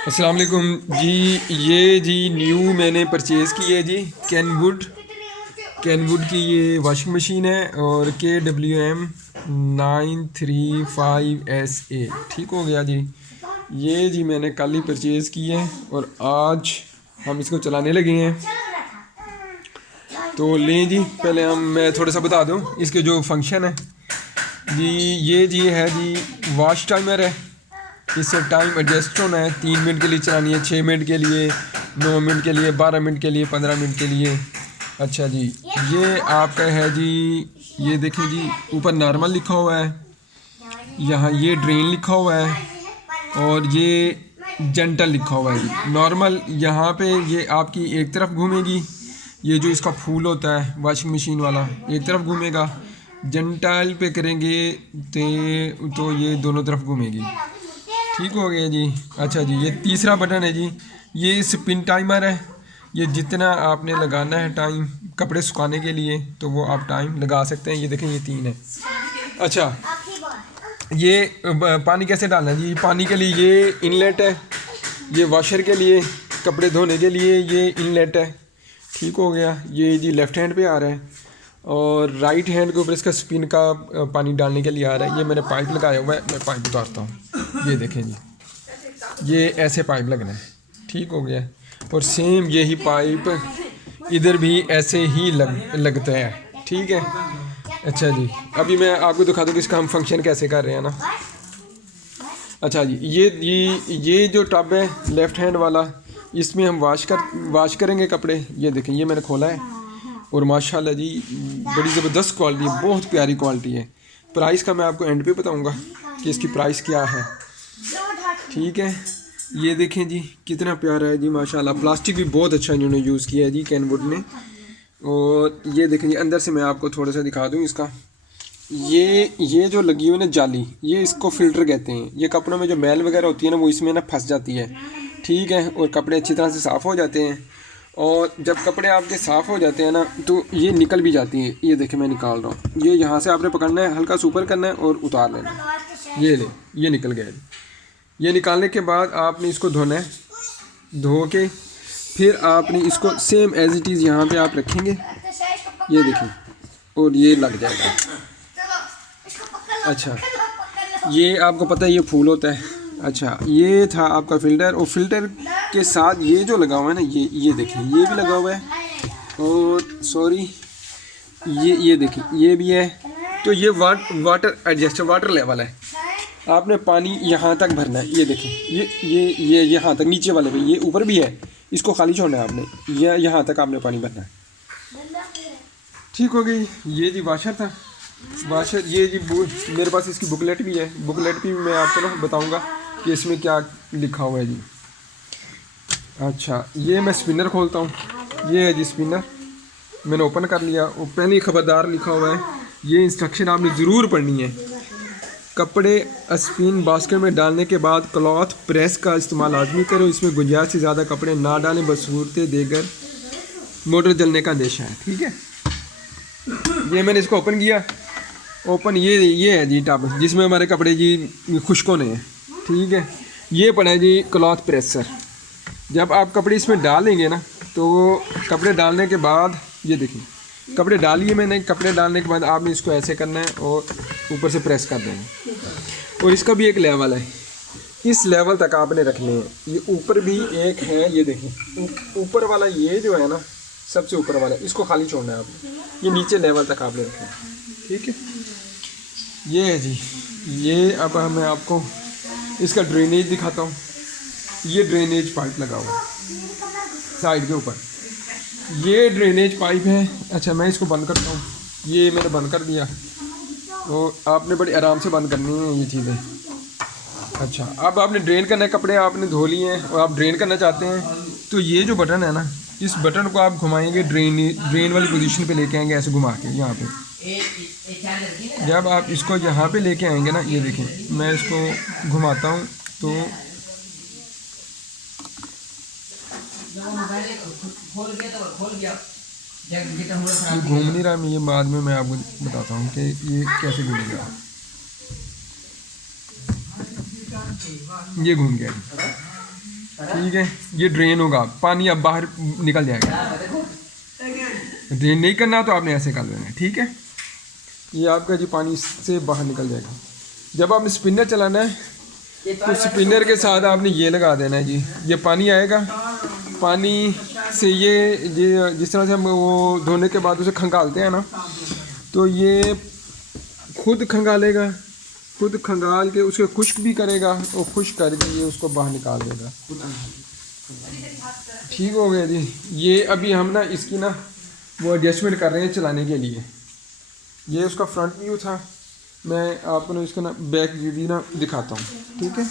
अस्सलाम वालेकुम जी। ये जी न्यू मैंने परचेज़ की है जी कैनवुड की ये वॉशिंग मशीन है और KWM 935SA। ठीक हो गया जी। ये जी मैंने कल ही परचेज़ की है और आज हम इसको चलाने लगे हैं। तो लें जी, पहले मैं थोड़ा सा बता दूं इसके जो फंक्शन है जी। ये जी है जी वॉश टाइमर है। इससे टाइम एडजस्ट होना है, 3 मिनट के लिए चलानी है, 6 मिनट के लिए, 9 मिनट के लिए, 12 मिनट के लिए, 15 मिनट के लिए। अच्छा जी, ये आपका है जी। ये देखें जी, ऊपर नॉर्मल लिखा हुआ है, यहाँ ये ड्रेन लिखा हुआ है और ये जेंटल लिखा हुआ है जी। नॉर्मल यहाँ पे ये आपकी एक तरफ घूमेगी, ये जो इसका फूल होता है वॉशिंग मशीन वाला एक तरफ घूमेगा। जेंटल पे करेंगे तो ये दोनों तरफ घूमेगी। ठीक हो गया जी। अच्छा जी, ये तीसरा बटन है जी, ये स्पिन टाइमर है। ये जितना आपने लगाना है टाइम कपड़े सुखाने के लिए तो वो आप टाइम लगा सकते हैं। ये देखें, ये 3 है। अच्छा, ये पानी कैसे डालना है जी? पानी के लिए ये इनलेट है, ये वॉशर के लिए, कपड़े धोने के लिए ये इनलेट है। ठीक हो गया। ये जी लेफ़्ट हैंड पे आ रहा है और राइट हैंड के ऊपर इसका स्पिन का पानी डालने के लिए आ रहा है। ये मैंने पाइप लगाया हुआ है, मैं पाइप उतारता हूँ। ये देखें जी, ये ऐसे पाइप लगना है। ठीक हो गया। और सेम यही पाइप इधर भी ऐसे ही लगता है। ठीक है। अच्छा जी, अभी मैं आपको दिखा दूँ कि इसका हम फंक्शन कैसे कर रहे हैं ना। अच्छा जी, ये जो टब है लेफ़्ट हैंड वाला, इसमें हम वाश करेंगे कपड़े। ये देखें, ये मैंने खोला है और माशाल्लाह जी बड़ी ज़बरदस्त क्वालिटी है, बहुत प्यारी क्वालिटी है। प्राइस का मैं आपको एंड पे बताऊंगा कि इसकी प्राइस क्या है। ठीक है। ये देखें जी, कितना प्यारा है जी माशाल्लाह। प्लास्टिक भी बहुत अच्छा इन्होंने यूज़ किया है जी कैनवुड ने। और ये देखें जी, अंदर से मैं आपको थोड़ा सा दिखा दूँ इसका। ये जो लगी हुई ना जाली, ये इसको फ़िल्टर कहते हैं। ये कपड़ों में जो मैल वगैरह होती है ना, वो इसमें ना फंस जाती है। ठीक है। और कपड़े अच्छी तरह से साफ़ हो जाते हैं। और जब कपड़े आपके साफ़ हो जाते हैं ना तो ये निकल भी जाती हैं। ये देखें, मैं निकाल रहा हूँ। ये यहाँ से आपने पकड़ना है, हल्का सा ऊपर करना है और उतार लेना है। ये ले, ये निकल गया। ये निकालने के बाद आपने इसको धोना है। धो के फिर आपने इसको सेम एज इट इज़ यहाँ पे आप रखेंगे। ये देखें, और ये लग जाएगा। अच्छा, ये आपको पता है ये फूल होता है। अच्छा, ये था आपका फ़िल्टर। और फिल्टर के साथ ये जो लगा हुआ है ना, ये देखिए, ये भी लगा हुआ है। और सॉरी, ये देखिए, ये भी है। तो ये वाटर एडजस्ट, वाटर लेवल है। आपने पानी यहाँ तक भरना है। ये देखिए, ये यहाँ तक, नीचे वाले पे, ये ऊपर भी है, इसको खाली छोड़ना है आपने। ये यहाँ तक आपने पानी भरना है। ठीक हो गई। ये जी वाशर था। वाशर ये जी मेरे पास इसकी बुकलेट भी है। बुकलेट भी मैं आपको ना बताऊँगा कि इसमें क्या लिखा हुआ है जी। अच्छा, ये मैं स्पिनर खोलता हूँ। ये है जी स्पिनर, मैंने ओपन कर लिया। और पहले ही खबरदार लिखा हुआ है, ये इंस्ट्रक्शन आपने ज़रूर पढ़नी है। कपड़े स्पिन बास्केट में डालने के बाद क्लॉथ प्रेस का इस्तेमाल लाजमी करो। इसमें गुंजाइश से ज़्यादा कपड़े ना डालें, बसूरत देकर मोटर जलने का अंदेशा है। ठीक है। ये मैंने इसको ओपन किया। ओपन ये है जी टब, जिसमें हमारे कपड़े जी खुश्क होने हैं। ठीक है। ये पड़ा है जी क्लॉथ प्रेसर। जब आप कपड़े इसमें डालेंगे ना तो कपड़े डालने के बाद ये देखिए, कपड़े डालिए मैंने। कपड़े डालने के बाद आपने इसको ऐसे करना है और ऊपर से प्रेस कर देना। और इसका भी एक लेवल है, इस लेवल तक आपने रखने हैं। ये ऊपर भी एक है, ये देखिए ऊपर वाला, ये जो है ना सबसे ऊपर वाला, इसको खाली छोड़ना है आपने। ये नीचे लेवल तक आपने रखना है। ठीक है। ये है जी, ये अब मैं आपको इसका ड्रेनेज दिखाता हूँ। ये ड्रेनेज पाइप लगा हुआ है साइड के ऊपर, ये ड्रेनेज पाइप है। अच्छा, मैं इसको बंद करता हूँ। ये मैंने बंद कर दिया। तो आपने बड़ी आराम से बंद करनी है ये चीज़ें। अच्छा, अब आपने ड्रेन करना है, कपड़े आपने धो लिए हैं और आप ड्रेन करना चाहते हैं तो ये जो बटन है ना, इस बटन को आप घुमाएंगे, ड्रेन वाली पोजीशन पे लेके आएंगे, ऐसे घुमा के यहाँ पे। जब आप इसको यहाँ पे लेके आएंगे ना, ये देखें, मैं इसको घुमाता हूँ तो ये घूम नहीं रहा। ये बाद में मैं आपको बताता हूँ कि ये कैसे घूमेगा। ये घूम गया। ठीक है, ये ड्रेन होगा, पानी अब बाहर निकल जाएगा। ड्रेन नहीं करना तो आपने ऐसे कर लेना है, ठीक है। ये आपका जी पानी से बाहर निकल जाएगा। जब आपने स्पिनर चलाना है तो स्पिनर के साथ आपने ये लगा देना है जी, ये पानी आएगा, पानी से ये जिस तरह से हम वो धोने के बाद उसे खंगालते हैं ना, तो ये खुद खंगालेगा, खुद खंगाल के उसे खुश्क भी करेगा और खुश्क करके ये उसको बाहर निकाल देगा। ठीक हो गया जी। ये अभी हम ना इसकी ना वो एडजस्टमेंट कर रहे हैं चलाने के लिए। ये उसका फ्रंट व्यू था, मैं आपको ना इसका ना बैक व्यू भी ना दिखाता हूँ, ठीक है।